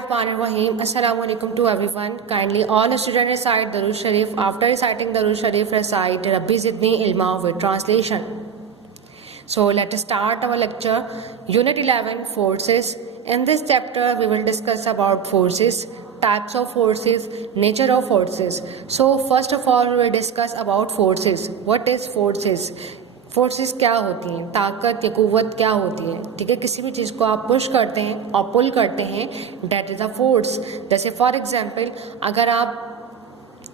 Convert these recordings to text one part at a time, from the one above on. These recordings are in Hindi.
Bismillahirrahmanirrahim. Assalamu alaikum to everyone. Kindly all students recite Darud Sharif. After reciting Darud Sharif, recite Rabbi Zidni Ilma with translation. So let us start our lecture. Unit 11, Forces. In this chapter, we will discuss about forces, types of forces, nature of forces. So first of all, we will discuss about forces. What is forces? Forces क्या होती हैं, ताकत या कुव्वत क्या होती है. ठीक है, किसी भी चीज़ को आप पुश करते हैं और पुल करते हैं, डेट इज़ अ फोर्स. जैसे फॉर एग्जांपल अगर आप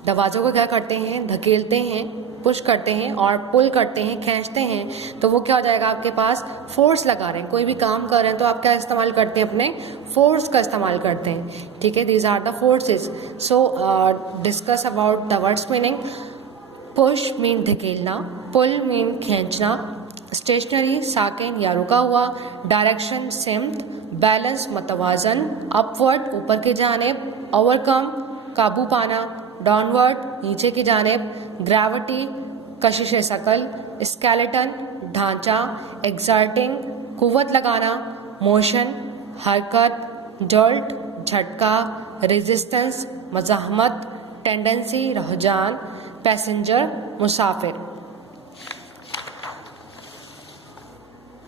दरवाज़ों को क्या करते हैं, धकेलते हैं, पुश करते हैं और पुल करते हैं, खींचते हैं, तो वो क्या हो जाएगा, आपके पास फोर्स लगा रहे हैं. कोई भी काम कर रहे हैं तो आप क्या इस्तेमाल करते हैं, अपने फोर्स का इस्तेमाल करते हैं. ठीक है, these are the forces. So discuss about the words meaning. Push mean धकेलना, पुल मीन खींचना, स्टेशनरी साकिन या रुका हुआ, डायरेक्शन सिमत, बैलेंस मतवाजन, अपवर्ड ऊपर की जानिब, ओवरकम काबू पाना, डाउनवर्ड नीचे की जानिब, ग्रेविटी कशिश शकल, स्केलेटन ढांचा, एक्सर्टिंग कुव्वत लगाना, मोशन हरकत, जल्ट झटका, रेजिस्टेंस मज़ाहमत, टेंडेंसी रुझान, passenger Musafir.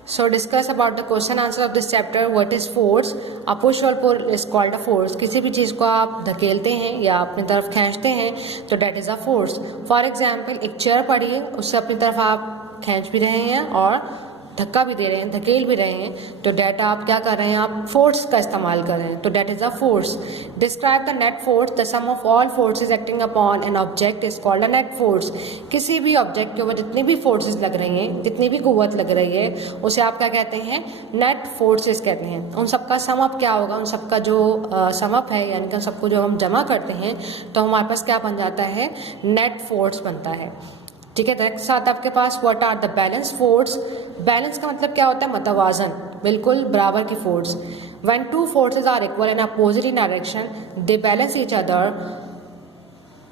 So discuss about the question answer of this chapter. What is force? A push or pull is called a force. किसी भी चीज़ को आप धकेलते हैं या अपनी तरफ खींचते हैं तो that is a force. For example, एक चेयर पड़ी है, उससे अपनी तरफ आप खींच भी रहे हैं और धक्का भी दे रहे हैं, धकेल भी रहे हैं, तो डेट आप क्या कर रहे हैं, आप फोर्स का इस्तेमाल कर रहे हैं, तो that is a force. Describe the net force. The sum of all forces acting upon an object is called a net force. किसी भी ऑब्जेक्ट के ऊपर जितनी भी फोर्सेज लग रही हैं, जितनी भी कुव्वत लग रही है, उसे आप क्या कहते हैं, नेट फोर्सेज कहते हैं. उन सबका सम अप क्या होगा, उन सबका जो सम अप है, यानी कि उन सबको जो हम जमा करते हैं तो हमारे पास क्या बन जाता है, नेट फोर्स बनता है. ठीक है, नेक्स्ट साथ आपके पास what are the balance force. Balance का मतलब क्या होता है, मतवाजन, बिल्कुल बराबर की force. When two forces are equal in opposite in direction they balance each other,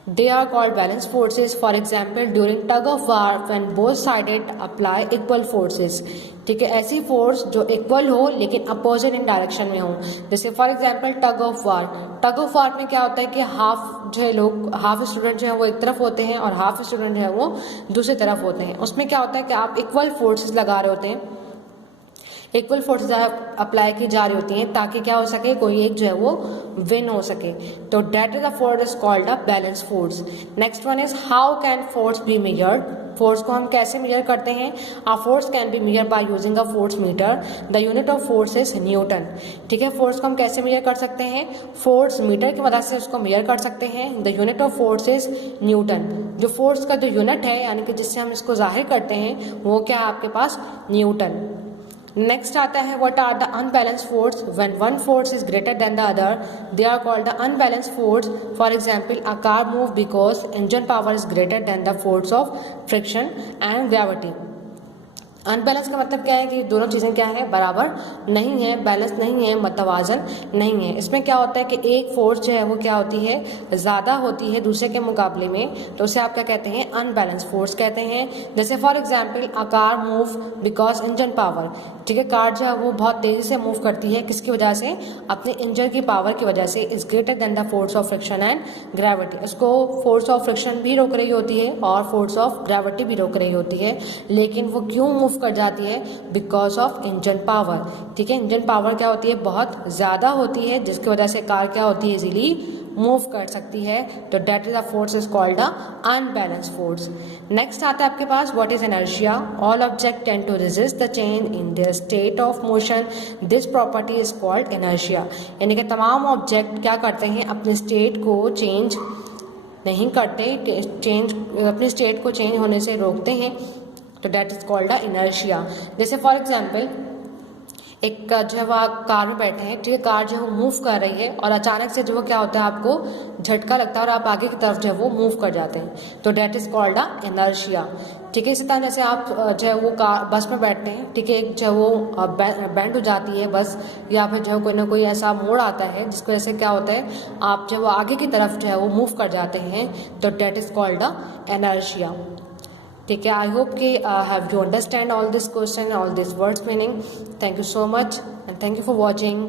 they are called balance forces. For example, during tug of war when both sided apply equal forces. ठीक है, ऐसी फोर्स जो इक्वल हो लेकिन अपोजिट इन डायरेक्शन में हो. जैसे for example tug of war. Tug of war में क्या होता है कि हाफ जो है लोग, हाफ स्टूडेंट जो है वो एक तरफ होते हैं और हाफ स्टूडेंट जो है वो दूसरी तरफ होते हैं. उसमें क्या होता है कि आप इक्वल फोर्सेस लगा रहे होते हैं, इक्वल फोर्सेज अप्लाई की जा रही होती हैं ताकि क्या हो सके, कोई एक जो है वो विन हो सके. तो that is a force is called a balance force. Next one is how can force be measured. Force को हम कैसे मेजर करते हैं. A force can be measure by using a force meter. The unit of force is Newton. ठीक है, फोर्स को हम कैसे मेजर कर सकते हैं, फोर्स मीटर की मदद से उसको मेजर कर सकते हैं. The unit of force is Newton. जो फोर्स का जो यूनिट है, यानी कि जिससे हम इसको जाहिर करते हैं, वो क्या है आपके पास, न्यूटन. नेक्स्ट आता है what are the unbalance force. When one force is greater than the other they are called the unbalance force. For example a car move because engine power is greater than the force of friction and gravity. Unbalance का मतलब क्या है कि दोनों चीज़ें क्या है, बराबर नहीं है, बैलेंस नहीं है, मतवाजन नहीं है. इसमें क्या होता है कि एक फोर्स जो है वो क्या होती है, ज़्यादा होती है दूसरे के मुकाबले में, तो उसे आप क्या कहते हैं, अनबैलेंस फोर्स कहते हैं. जैसे for example a car move because engine power. ठीक है, कार जो है वो बहुत तेज़ी से मूव करती है, किसकी वजह से, अपने इंजन की पावर की वजह से. Is greater than the force of friction and gravity. उसको फोर्स ऑफ फ्रिक्शन भी रोक रही होती है और फोर्स ऑफ ग्रेविटी भी रोक रही होती है, लेकिन वो क्यों मूव कर जाती है, बिकॉज ऑफ इंजन पावर. ठीक है, इंजन पावर क्या होती है, बहुत ज़्यादा होती है, जिसकी वजह से कार क्या होती है, इजीली मूव कर सकती है. तो that is a force is called a unbalance force. Next आता है आपके पास what is inertia. All object tend to resist the change in their state of motion. This property is called inertia. यानी कि तमाम ऑब्जेक्ट क्या करते हैं, अपने स्टेट को चेंज नहीं करते, चेंज अपने स्टेट को चेंज होने से रोकते हैं, तो that is called a inertia. जैसे फॉर एग्जांपल एक जो है वो कार में बैठे हैं, ठीक है, कार जो है वो मूव कर रही है और अचानक से जो वो क्या होता है, आपको झटका लगता है और आप आगे की तरफ जो है वो मूव कर जाते हैं, तो that is called a inertia. ठीक है, इसी तरह जैसे आप जो है वो कार बस में बैठते हैं, ठीक है, जो है वो बैंड हो जाती है बस, या फिर जो है कोई ना कोई ऐसा मोड़ आता है जिसकी वजह से क्या होता है, आप जो वो आगे की तरफ जो है वो मूव कर जाते हैं, तो that is called a inertia. ठीक है, आई होप कि have you understand all this question, all this words meaning. Thank you so much and thank you for watching.